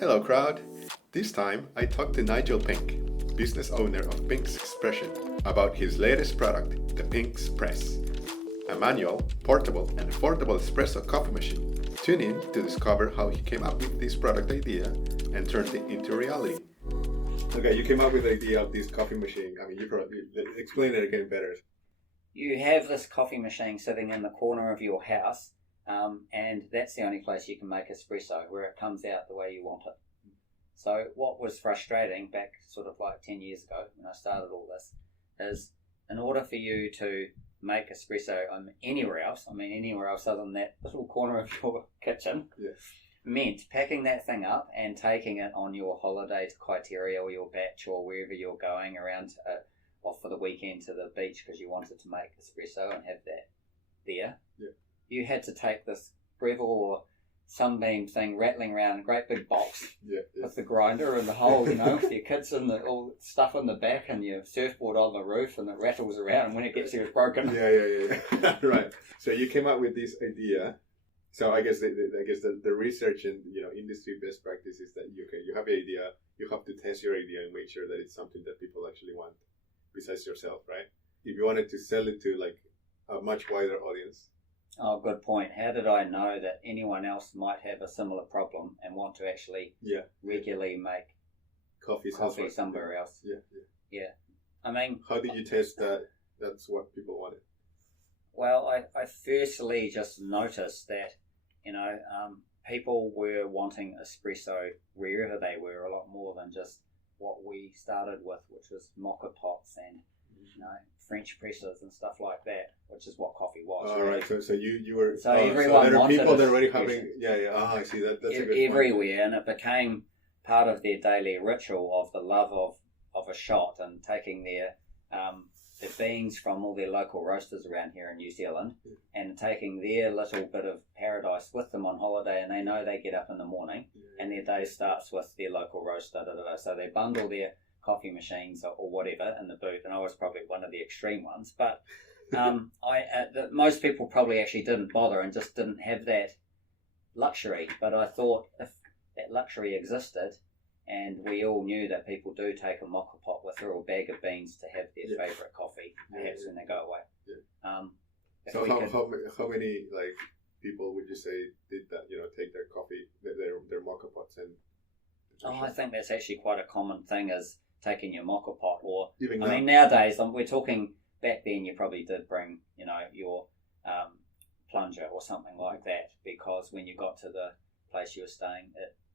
Hello, crowd. This time I talked to Nigel Pink, business owner of Pink's Expression, about his latest product, the Pink's Press, a manual, portable, and affordable espresso coffee machine. Tune in to discover how he came up with this product idea and turned it into reality. Okay, you came up with the idea of this coffee machine. I mean, you probably explain it again better. You have this coffee machine sitting in the corner of your house, and that's the only place you can make espresso, where it comes out the way you want it. So what was frustrating back sort of like 10 years ago when I started all this is, in order for you to make espresso anywhere else other than that little corner of your kitchen, meant packing that thing up and taking it on your holiday to Criteria or your batch or wherever you're going around off for the weekend to the beach because you wanted to make espresso and have that there. You had to take this Breville or Sunbeam thing rattling around a great big box with the grinder and the whole, with your kids and all stuff in the back and your surfboard on the roof and it rattles around and when it gets there it's broken. Right. So you came up with this idea. So I guess the research and industry best practice is that you have an idea, you have to test your idea and make sure that it's something that people actually want besides yourself, right? If you wanted to sell it to like a much wider audience. Oh, good point. How did I know that anyone else might have a similar problem and want to actually regularly make coffee somewhere else? Yeah. I mean, how did you test that that's what people wanted? Well, I firstly just noticed that, people were wanting espresso wherever they were a lot more than just what we started with, which was mocha pots and, French presses and stuff like that, which is what coffee was. All right, so you were... So everyone there are wanted people that already having... I see. That's a good everywhere, point. And it became part of their daily ritual of the love of a shot and taking their beans from all their local roasters around here in New Zealand and taking their little bit of paradise with them on holiday, and they know they get up in the morning and their day starts with their local roaster. So they bundle their coffee machines or whatever in the boot, and I was probably one of the extreme ones, but most people probably actually didn't bother and just didn't have that luxury. But I thought if that luxury existed and we all knew that people do take a mocha pot with her or bag of beans to have their favourite coffee perhaps when they go away. So how many like people would you say did that, take their coffee, their mocha pots and... I think that's actually quite a common thing, is taking your mocha pot, or even nowadays we're talking, back then you probably did bring your plunger or something like that, because when you got to the place you were staying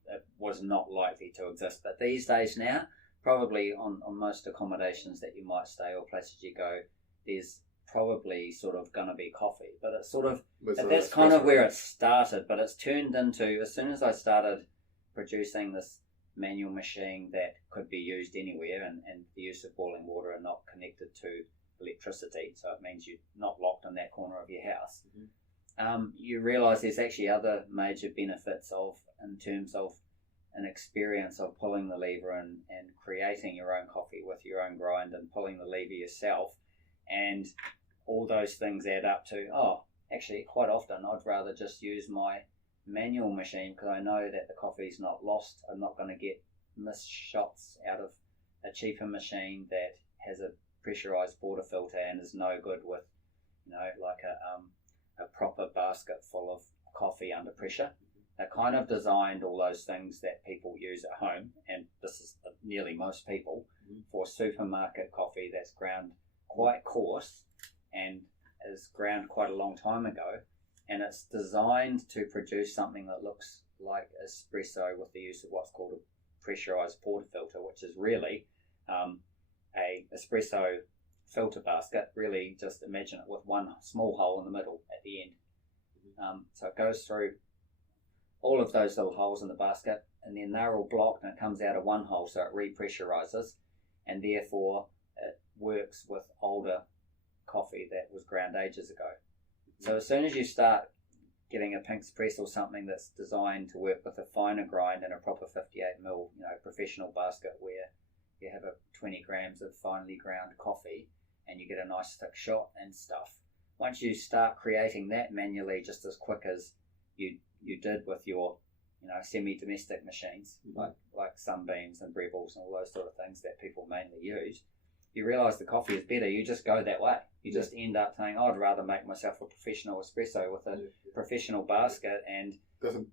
it was not likely to exist. But these days now, probably on most accommodations that you might stay or places you go, there's probably sort of going to be coffee, but it's sort of that's kind of where it started. But it's turned into, as soon as I started producing this manual machine that could be used anywhere, and the use of boiling water and not connected to electricity, so it means you're not locked in that corner of your house. You realise there's actually other major benefits in terms of an experience of pulling the lever and creating your own coffee with your own grind and pulling the lever yourself, and all those things add up to, actually quite often I'd rather just use my manual machine because I know that the coffee's not lost. I'm not going to get missed shots out of a cheaper machine that has a pressurized portafilter and is no good with like a proper basket full of coffee under pressure. They're kind of designed all those things that people use at home, and this is nearly most people, for supermarket coffee that's ground quite coarse and is ground quite a long time ago. And it's designed to produce something that looks like espresso with the use of what's called a pressurized portafilter, which is really a espresso filter basket. Really, just imagine it with one small hole in the middle at the end. So it goes through all of those little holes in the basket, and then they're all blocked, and it comes out of one hole, so it repressurizes, and therefore it works with older coffee that was ground ages ago. So as soon as you start getting a Pink's Press or something that's designed to work with a finer grind and a proper 58ml, professional basket where you have 20 grams of finely ground coffee and you get a nice thick shot and stuff. Once you start creating that manually, just as quick as you did with your semi-domestic machines like Sunbeams and Breville's and all those sort of things that people mainly use, you realise the coffee is better. You just go that way. You just end up saying, I'd rather make myself a professional espresso with a professional basket, and doesn't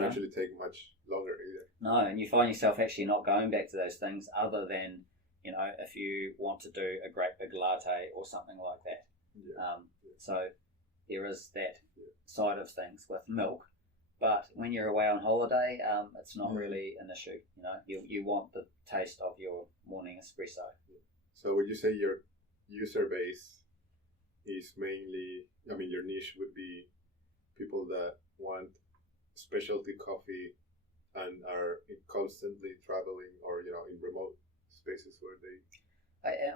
actually take much longer either. No, and you find yourself actually not going back to those things other than, if you want to do a great big latte or something like that. So there is that side of things with milk. But when you're away on holiday, it's not really an issue. You want the taste of your morning espresso. So would you say your user base is mainly, your niche would be people that want specialty coffee and are constantly traveling or, in remote spaces where they...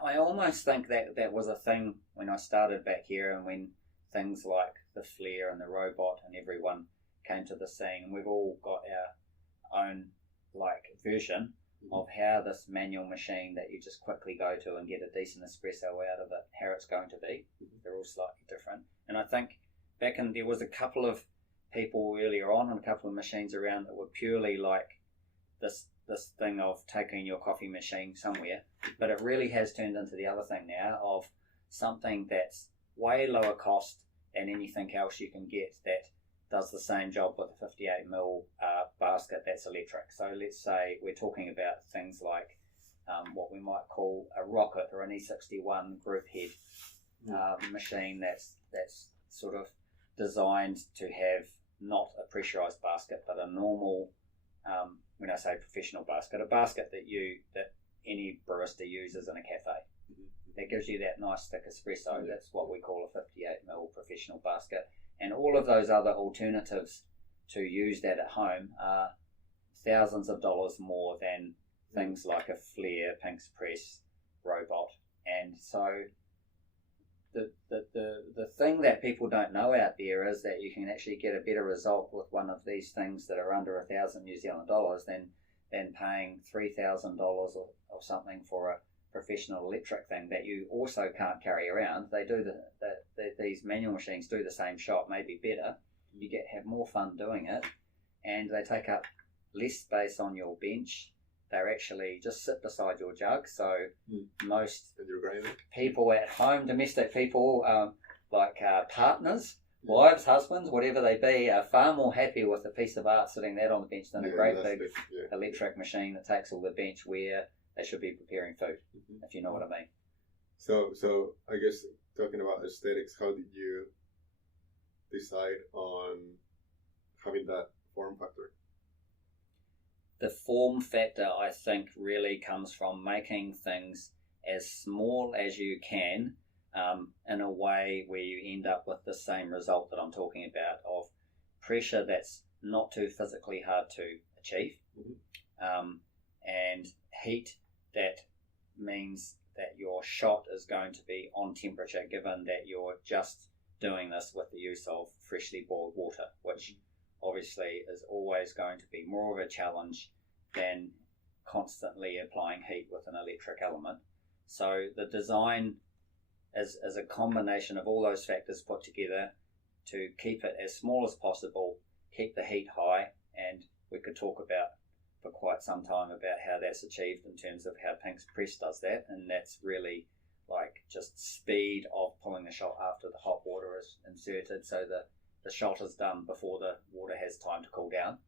I almost think that was a thing when I started back here, and when things like the Flare and the robot and everyone came to the scene. We've all got our own version of how this manual machine that you just quickly go to and get a decent espresso out of it, how it's going to be. They're all slightly different. And I think there was a couple of people earlier on and a couple of machines around that were purely like this thing of taking your coffee machine somewhere, but it really has turned into the other thing now of something that's way lower cost than anything else you can get that does the same job with a 58ml basket that's electric. So let's say we're talking about things like what we might call a rocket or an E61 group head machine that's sort of designed to have not a pressurized basket but a normal, when I say professional basket, a basket that any barista uses in a cafe. That gives you that nice thick espresso. That's what we call a 58ml professional basket. And all of those other alternatives to use that at home are thousands of dollars more than things like a Flare, Pink's Press, robot. And so the thing that people don't know out there is that you can actually get a better result with one of these things that are under $1,000 New Zealand dollars than paying $3,000 or something for a professional electric thing that you also can't carry around. They do these manual machines do the same shot, maybe better. You have more fun doing it, and they take up less space on your bench. They're actually just sit beside your jug. So most people at home, domestic people, partners, wives, husbands, whatever they be, are far more happy with a piece of art sitting there on the bench than a great big electric machine that takes all the bench where they should be preparing food, if you know what I mean. So I guess talking about aesthetics, how did you decide on having that form factor? The form factor, I think, really comes from making things as small as you can in a way where you end up with the same result that I'm talking about, of pressure that's not too physically hard to achieve, and heat that means that your shot is going to be on temperature, given that you're just doing this with the use of freshly boiled water, which obviously is always going to be more of a challenge than constantly applying heat with an electric element. So the design is a combination of all those factors put together to keep it as small as possible, keep the heat high, and we could talk about for quite some time about how that's achieved in terms of how Pink's Press does that, and that's really like just speed of pulling the shot after the hot water is inserted, so the shot is done before the water has time to cool down,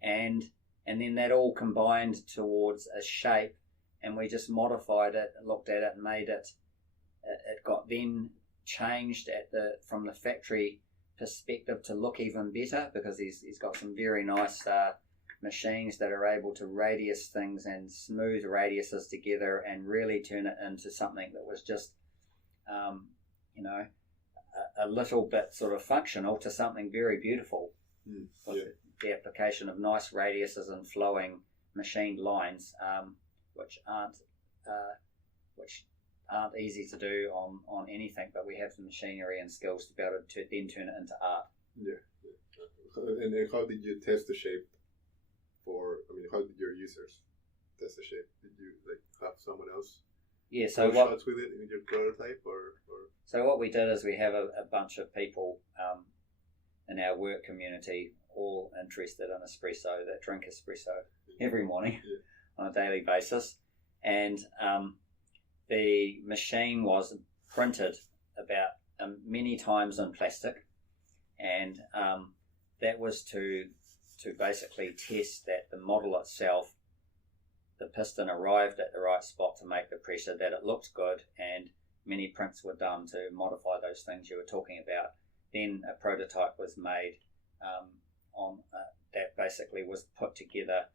and then that all combined towards a shape, and we just modified it, looked at it, and made it. It got then changed from the factory perspective to look even better, because he's got some very nice machines that are able to radius things and smooth radiuses together and really turn it into something that was just a little bit sort of functional to something very beautiful, with the application of nice radiuses and flowing machined lines, which aren't easy to do on anything, but we have the machinery and skills to be able to then turn it into art. And then how did you test the shape? How did your users test the shape? Did you have someone else shots with it in your prototype, or? So what we did is we have a bunch of people in our work community, all interested in espresso, that drink espresso every morning on a daily basis. And the machine was printed about many times in plastic, and that was to basically test that the model itself, the piston arrived at the right spot to make the pressure, that it looked good, and many prints were done to modify those things you were talking about. Then a prototype was made that basically was put together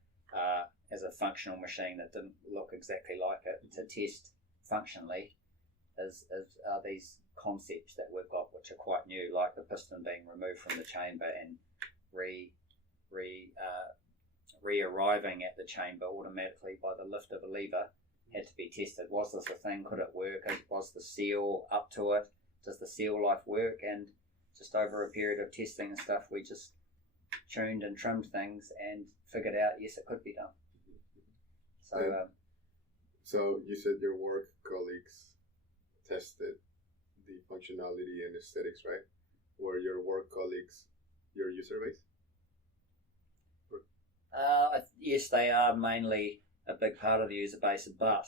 as a functional machine that didn't look exactly like it, to test functionally are these concepts that we've got, which are quite new, like the piston being removed from the chamber and re-arriving at the chamber automatically by the lift of a lever, had to be tested. Was this a thing? Could it work? Was the seal up to it? Does the seal life work? And just over a period of testing and stuff, we just tuned and trimmed things and figured out, yes, it could be done. So you said your work colleagues tested the functionality and aesthetics, right? Were your work colleagues your user base? Yes, they are mainly a big part of the user base, but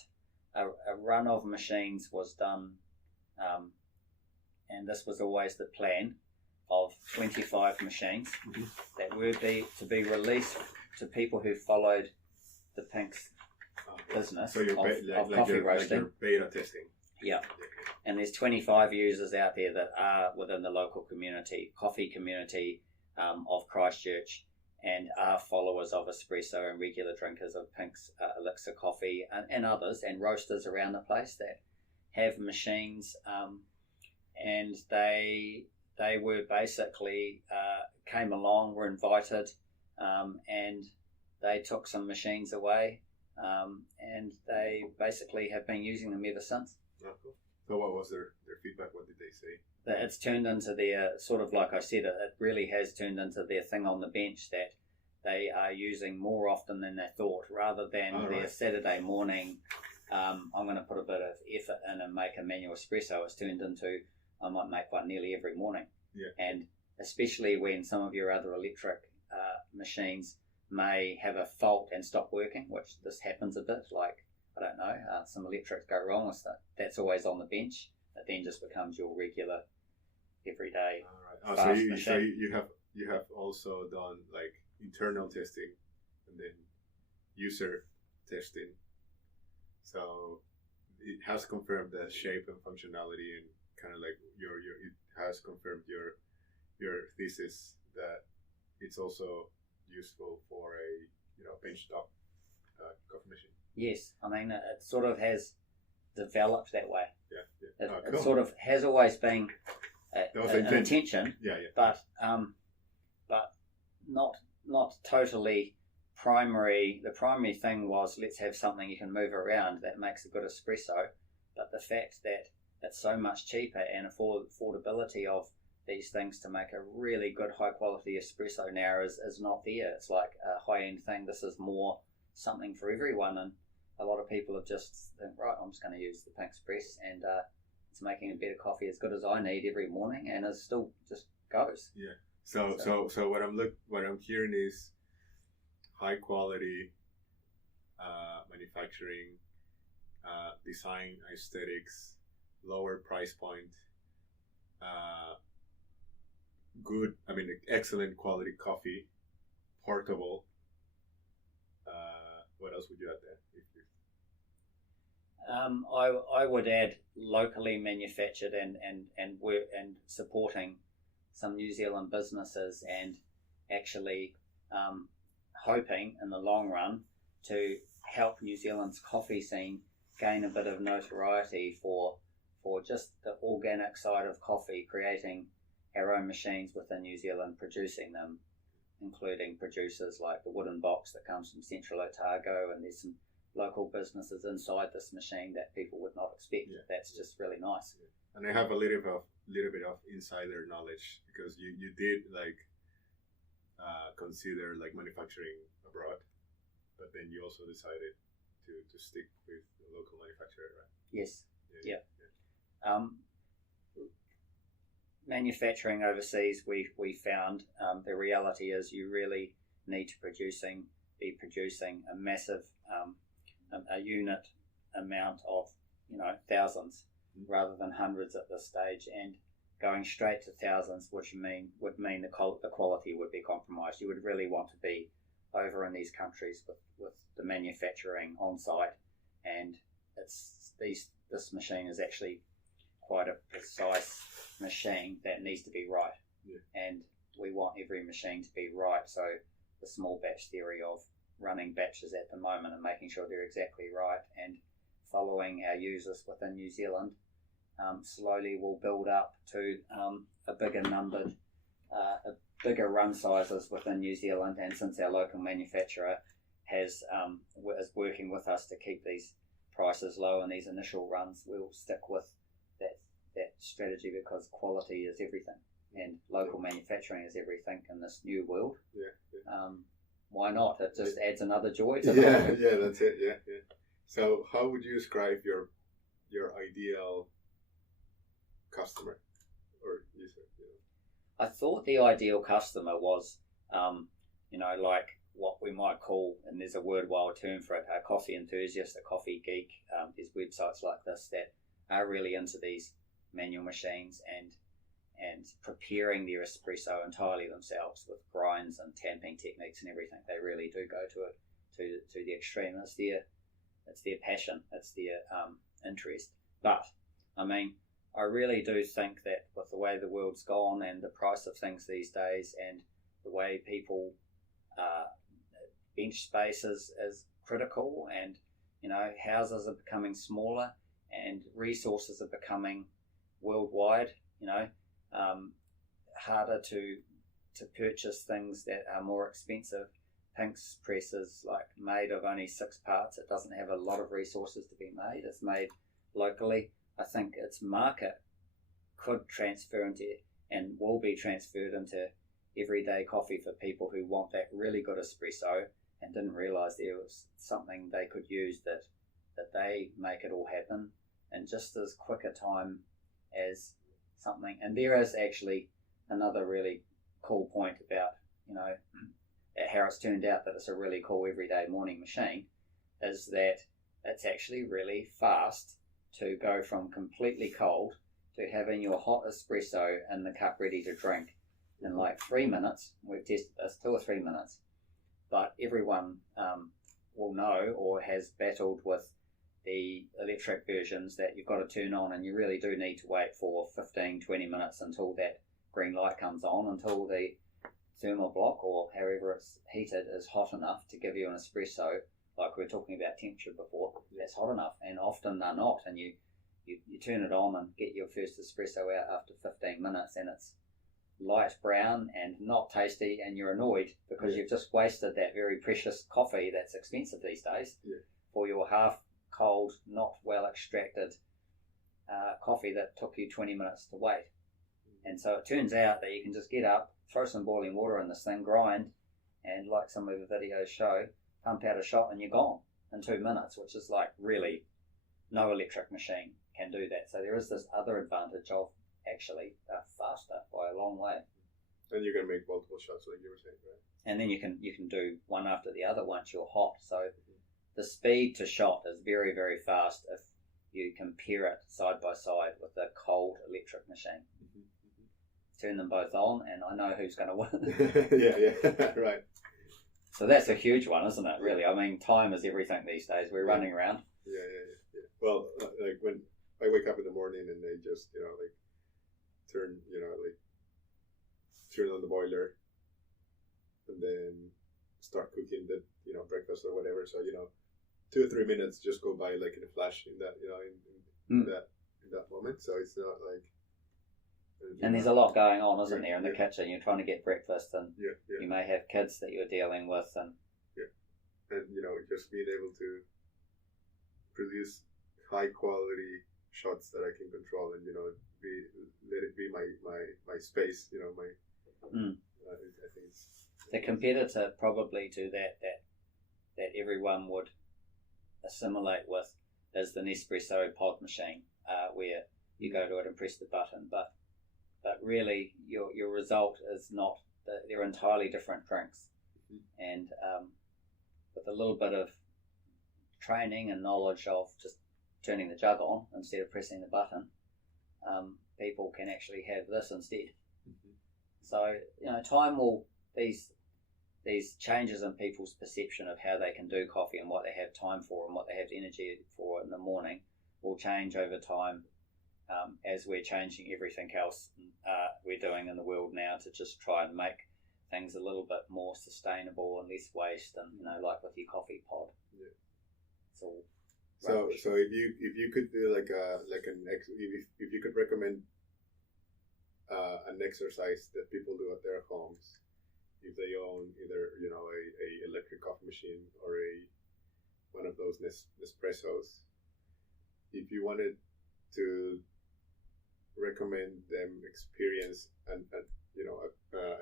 a run of machines was done, and this was always the plan, of 25 machines that were to be released to people who followed the Pink's business of coffee roasting. Like your beta testing. Yeah. And there's 25 users out there that are within the local community, coffee community of Christchurch, and are followers of espresso and regular drinkers of Pink's Elixir coffee, and others, and roasters around the place that have machines, and they were basically came along, were invited, and they took some machines away, and they basically have been using them ever since. Oh, cool. So what was their feedback? What did they say? That it's turned into their, sort of like I said, it really has turned into their thing on the bench that they are using more often than they thought, rather than their Saturday morning, I'm going to put a bit of effort in and make a manual espresso. It's turned into, I might make one nearly every morning. Yeah. And especially when some of your other electric machines may have a fault and stop working, which this happens a bit, like, I don't know, some electrics go wrong with that. That's always on the bench. It then just becomes your regular, everyday fast machine. So you have also done like internal testing and then user testing. So it has confirmed the shape and functionality, and kind of like it has confirmed your thesis that it's also useful for a benchtop coffee machine. Yes, I mean it sort of has developed that way. Yeah. It sort of has always been an intention. Yeah. But not totally primary. The primary thing was, let's have something you can move around that makes a good espresso. But the fact that it's so much cheaper, and affordability of these things to make a really good high quality espresso now is not there. It's like a high end thing. This is more something for everyone, and a lot of people have just think, right, I'm just going to use the Pink Express, and it's making a better coffee as good as I need every morning, and it still just goes. Yeah. So what I'm hearing is high quality manufacturing, design, aesthetics, lower price point, excellent quality coffee, portable. What else would you add there? I would add locally manufactured and work and supporting some New Zealand businesses, and actually hoping in the long run to help New Zealand's coffee scene gain a bit of notoriety for just the organic side of coffee, creating our own machines within New Zealand, producing them, including producers like the wooden box that comes from Central Otago, and there's some local businesses inside this machine that people would not expect. Yeah. That's just really nice. Yeah. And I have a little bit of insider knowledge, because you did consider like manufacturing abroad, but then you also decided to stick with the local manufacturer, right? Yes. Yeah. manufacturing overseas, we found the reality is you really need to be producing a massive a unit amount of thousands rather than hundreds at this stage, and going straight to thousands would mean the quality would be compromised. You would really want to be over in these countries with the manufacturing on site, and this machine is actually quite a precise machine that needs to be right, and we want every machine to be right. So the small batch theory of running batches at the moment and making sure they're exactly right and following our users within New Zealand slowly will build up to a bigger run sizes within New Zealand. And since our local manufacturer is working with us to keep these prices low in these initial runs, we'll stick with that strategy, because quality is everything and local manufacturing is everything in this new world. Why not? It just adds another joy to life. Yeah, that's it. Yeah. So how would you describe your ideal customer or user? I thought the ideal customer was like what we might call, and there's a worldwide term for it, a coffee enthusiast, a coffee geek. There's websites like this that are really into these manual machines and preparing their espresso entirely themselves with grinds and tamping techniques and everything. They really do go to the extreme. It's their passion, it's their interest. But I mean, I really do think that with the way the world's gone and the price of things these days and the way people bench space is critical, and houses are becoming smaller and resources are becoming worldwide, harder to purchase things that are more expensive. Pink's press is made of only 6 parts. It doesn't have a lot of resources to be made. It's made locally. I think its market could transfer into and will be transferred into everyday coffee for people who want that really good espresso and didn't realise there was something they could use that they make it all happen in just as quick a time as something. And there is actually another really cool point about how it's turned out that it's a really cool everyday morning machine, is that it's actually really fast to go from completely cold to having your hot espresso in the cup ready to drink in 3 minutes. We've tested this, 2 or 3 minutes. But everyone will know or has battled with the electric versions that you've got to turn on, and you really do need to wait for 15-20 minutes until that green light comes on, until the thermal block or however it's heated is hot enough to give you an espresso. Like we were talking about temperature before, that's hot enough, and often they're not, and you turn it on and get your first espresso out after 15 minutes and it's light brown and not tasty, and you're annoyed because you've just wasted that very precious coffee that's expensive these days for your half cold, not well extracted coffee that took you 20 minutes to wait. And so it turns out that you can just get up, throw some boiling water in this thing, grind, and like some of the videos show, pump out a shot and you're gone in 2 minutes, which is really no electric machine can do that. So there is this other advantage of actually faster by a long way. And you're going to make multiple shots like you were saying, right? And then you can do one after the other once you're hot. So the speed to shot is very, very fast if you compare it side by side with a cold electric machine. Turn them both on and I know who's going to win. yeah, right. So that's a huge one, isn't it, really? I mean, time is everything these days. We're running around. Yeah. Well, when I wake up in the morning and they just, turn, turn on the boiler and then start cooking the, breakfast or whatever. So, 2 or 3 minutes just go by like in a flash in that, in that moment. So it's not like. And there's a lot going on, isn't there, in the kitchen? You're trying to get breakfast, and you may have kids that you're dealing with, and just being able to produce high quality shots that I can control, and let it be my space. I think it's the competitor probably to that everyone would assimilate with is the Nespresso pod machine, where you go to it and press the button, but but really your result is not. They're entirely different drinks, and with a little bit of training and knowledge of just turning the jug on instead of pressing the button, people can actually have this instead. So time will these changes in people's perception of how they can do coffee and what they have time for and what they have energy for in the morning will change over time, as we're changing everything else we're doing in the world now to just try and make things a little bit more sustainable and less waste, and like with your coffee pod. Yeah. So if you could do if you could recommend an exercise that people do at their homes, if they own either a electric coffee machine or one of those Nespressos, if you wanted to recommend them experience an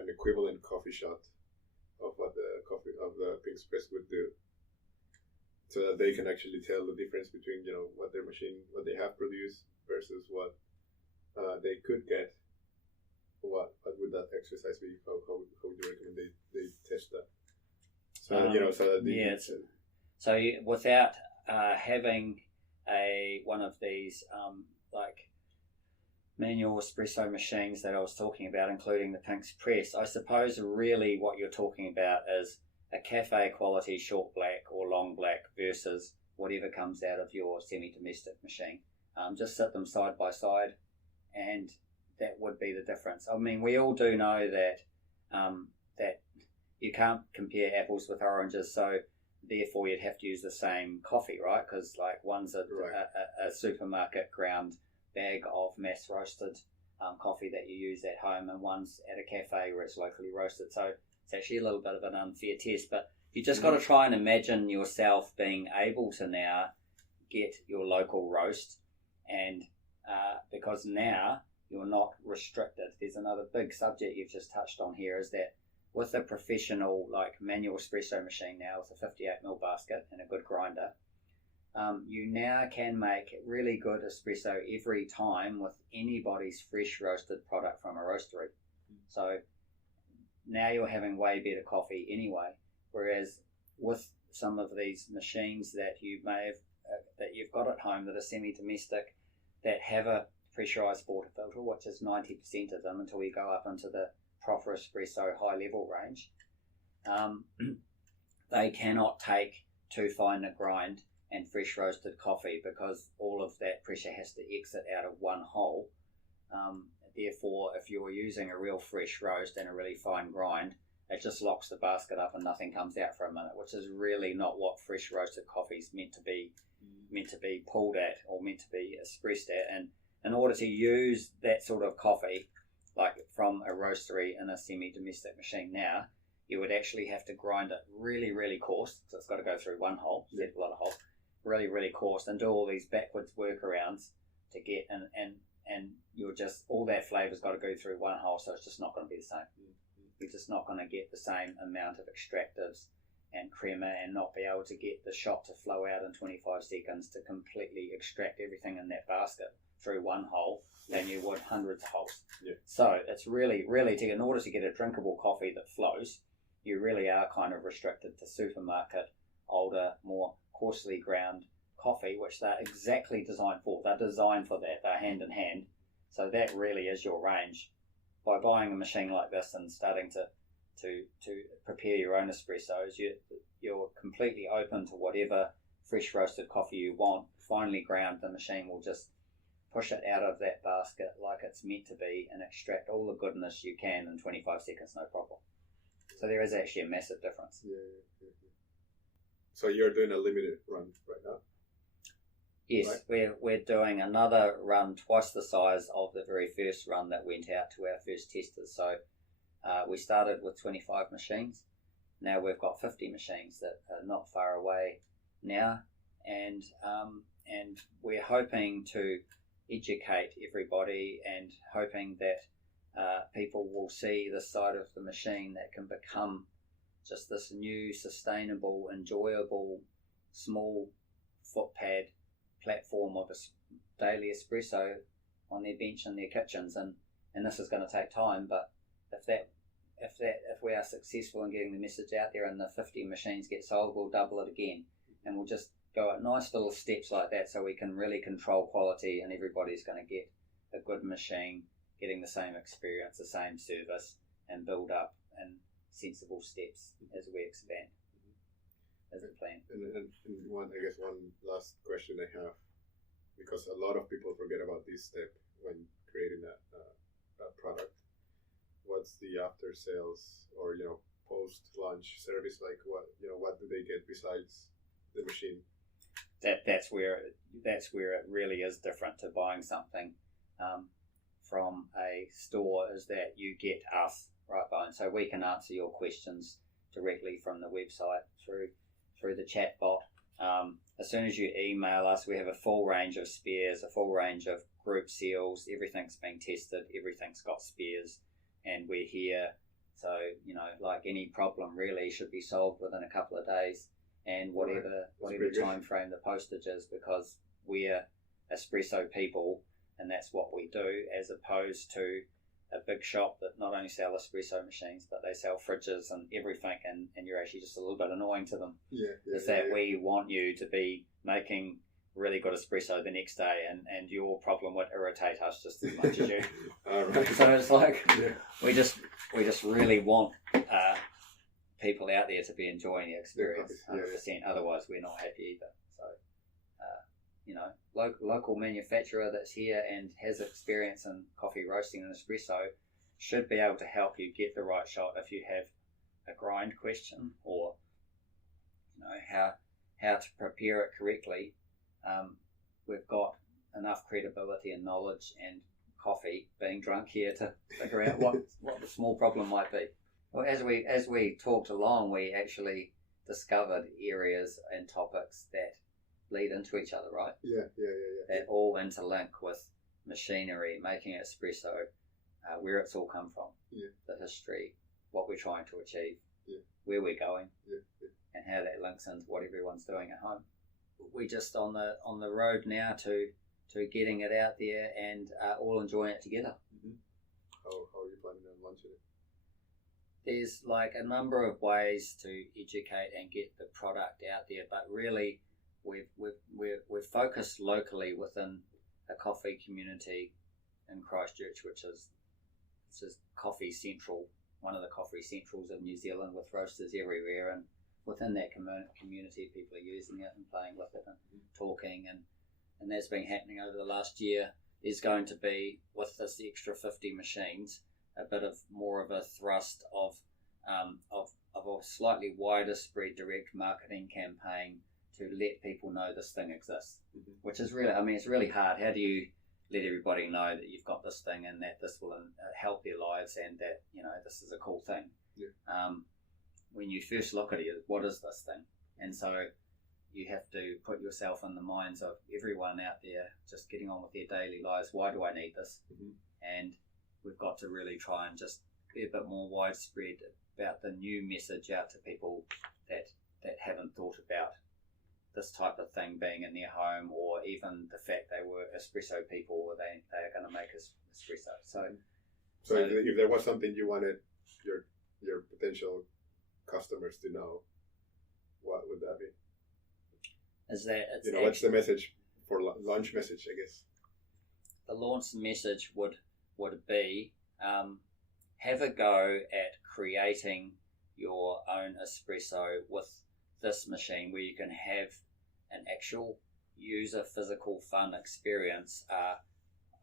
equivalent coffee shot of what the Pink Press would do, so that they can actually tell the difference between what they have produced versus what they could get. What would that exercise be? How would you recommend they test that? So without having one of these like manual espresso machines that I was talking about, including the Pink Press, I suppose really what you're talking about is a cafe quality short black or long black versus whatever comes out of your semi-domestic machine. Just sit them side by side, and that would be the difference. I mean, we all do know that that you can't compare apples with oranges, so therefore you'd have to use the same coffee, right? Because like one's a supermarket ground bag of mass roasted coffee that you use at home, and one's at a cafe where it's locally roasted. So it's actually a little bit of an unfair test, but you just got to try and imagine yourself being able to now get your local roast, and because now you're not restricted. There's another big subject you've just touched on here, is that with a professional like manual espresso machine now with a 58ml basket and a good grinder, you now can make really good espresso every time with anybody's fresh roasted product from a roastery. So now you're having way better coffee anyway, whereas with some of these machines that you may have that you've got at home that are semi-domestic, that have a pressurized portafilter, which is 90% of them until we go up into the proper espresso high level range, they cannot take too fine a grind and fresh roasted coffee, because all of that pressure has to exit out of one hole. Therefore, if you're using a real fresh roast and a really fine grind, it just locks the basket up and nothing comes out for a minute, which is really not what fresh roasted coffee is meant to be pulled at or meant to be espressed at. And in order to use that sort of coffee, like from a roastery in a semi-domestic machine now, you would actually have to grind it really, really coarse, so it's got to go through one hole, a lot of holes, really, really coarse, and do all these backwards workarounds to get, and you're just, all that flavor's got to go through one hole, so it's just not going to be the same. You're just not going to get the same amount of extractives and crema, and not be able to get the shot to flow out in 25 seconds to completely extract everything in that basket through one hole than you would hundreds of holes. Yeah. So it's really, really, in order to get a drinkable coffee that flows, you really are kind of restricted to supermarket, older, more coarsely ground coffee, which they're exactly designed for. They're designed for that. They're hand in hand. So that really is your range. By buying a machine like this and starting to prepare your own espressos, you're completely open to whatever fresh roasted coffee you want. Finely ground, the machine will just push it out of that basket like it's meant to be and extract all the goodness you can in 25 seconds, no problem. So there is actually a massive difference. Yeah. So you're doing a limited run right now? Yes, right? We're doing another run twice the size of the very first run that went out to our first testers. So we started with 25 machines. Now we've got 50 machines that are not far away now, and we're hoping to educate everybody, and hoping that people will see the side of the machine that can become just this new, sustainable, enjoyable, small footpad platform of a daily espresso on their bench in their kitchens. And and this is going to take time. But if we are successful in getting the message out there and the 50 machines get sold, we'll double it again, and we'll just go at nice little steps like that, so we can really control quality, and everybody's going to get a good machine, getting the same experience, the same service, and build up in sensible steps as we expand. As a plan. And one last question I have, because a lot of people forget about this step when creating a product. What's the after sales or post launch service like? What do they get besides the machine? That's where it really is different to buying something from a store, is that you get us, right, Bowen? So we can answer your questions directly from the website through the chat bot. As soon as you email us, we have a full range of spares, a full range of group seals. Everything's been tested, everything's got spares, and we're here. So, like any problem really should be solved within a couple of days, and whatever time frame the postage is, because we're espresso people, and that's what we do, as opposed to a big shop that not only sell espresso machines, but they sell fridges and everything, and you're actually just a little bit annoying to them. We want you to be making really good espresso the next day, and your problem would irritate us just as much as you. Right. So it's like we just really want people out there to be enjoying the experience 100%. Otherwise, we're not happy either. So, local manufacturer that's here and has experience in coffee roasting and espresso should be able to help you get the right shot if you have a grind question, or how to prepare it correctly. We've got enough credibility and knowledge and coffee being drunk here to figure out what the small problem might be. Well, as we talked along, we actually discovered areas and topics that lead into each other, right? Yeah. That all interlink with machinery, making espresso, where it's all come from, the history, what we're trying to achieve, where we're going, and how that links into what everyone's doing at home. We're just on the road now to getting it out there and all enjoying it together. Mm-hmm. How are you planning on launching it? There's like a number of ways to educate and get the product out there, but really we're focused locally within a coffee community in Christchurch, which is Coffee Central, one of the coffee centrals of New Zealand, with roasters everywhere, and within that community people are using it and playing with it and talking, and that's been happening over the last year. There's going to be, with this extra 50 machines, a bit of more of a thrust of a slightly wider spread direct marketing campaign to let people know this thing exists, which is really, it's really hard. How do you let everybody know that you've got this thing and that this will help their lives, and that this is a cool thing? When you first look at it, what is this thing? And so you have to put yourself in the minds of everyone out there just getting on with their daily lives. Why do I need this? And we've got to really try and just be a bit more widespread about the new message out to people that haven't thought about this type of thing being in their home, or even the fact they were espresso people, or they are going to make espresso. So if there was something you wanted your potential customers to know, what would that be? Is that what's the message for launch message? I guess the launch message would be have a go at creating your own espresso with this machine, where you can have an actual user physical fun experience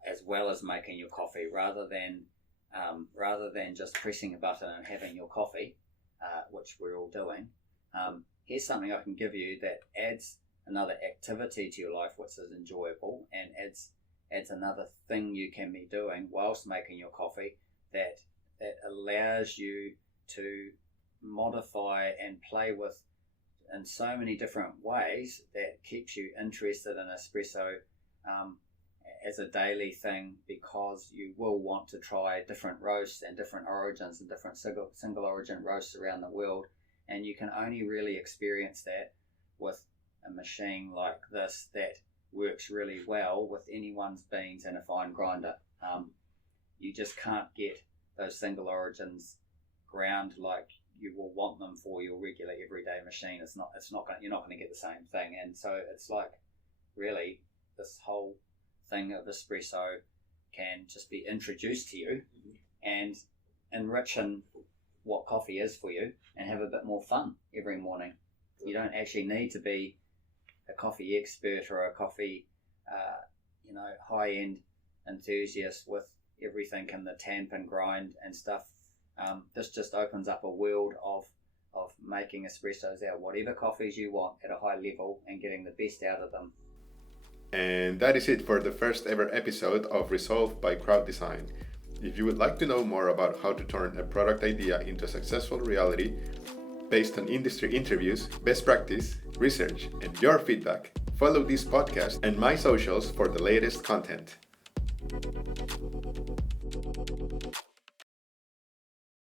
as well as making your coffee, rather than just pressing a button and having your coffee, which we're all doing. Here's something I can give you that adds another activity to your life which is enjoyable, and adds another thing you can be doing whilst making your coffee, that allows you to modify and play with in so many different ways, that keeps you interested in espresso as a daily thing, because you will want to try different roasts and different origins and different single origin roasts around the world, and you can only really experience that with a machine like this that works really well with anyone's beans and a fine grinder. You just can't get those single origins ground like you will want them for your regular everyday machine. You're not going to get the same thing. And so it's like, really, this whole thing of espresso can just be introduced to you and enriching what coffee is for you, and have a bit more fun every morning. You don't actually need to be a coffee expert or a coffee high-end enthusiast with everything in the tamp and grind and stuff. This just opens up a world of making espressos out of whatever coffees you want at a high level and getting the best out of them. And that is it for the first ever episode of Resolve by Crowddsign. If you would like to know more about how to turn a product idea into a successful reality, based on industry interviews, best practice, research, and your feedback, follow this podcast and my socials for the latest content.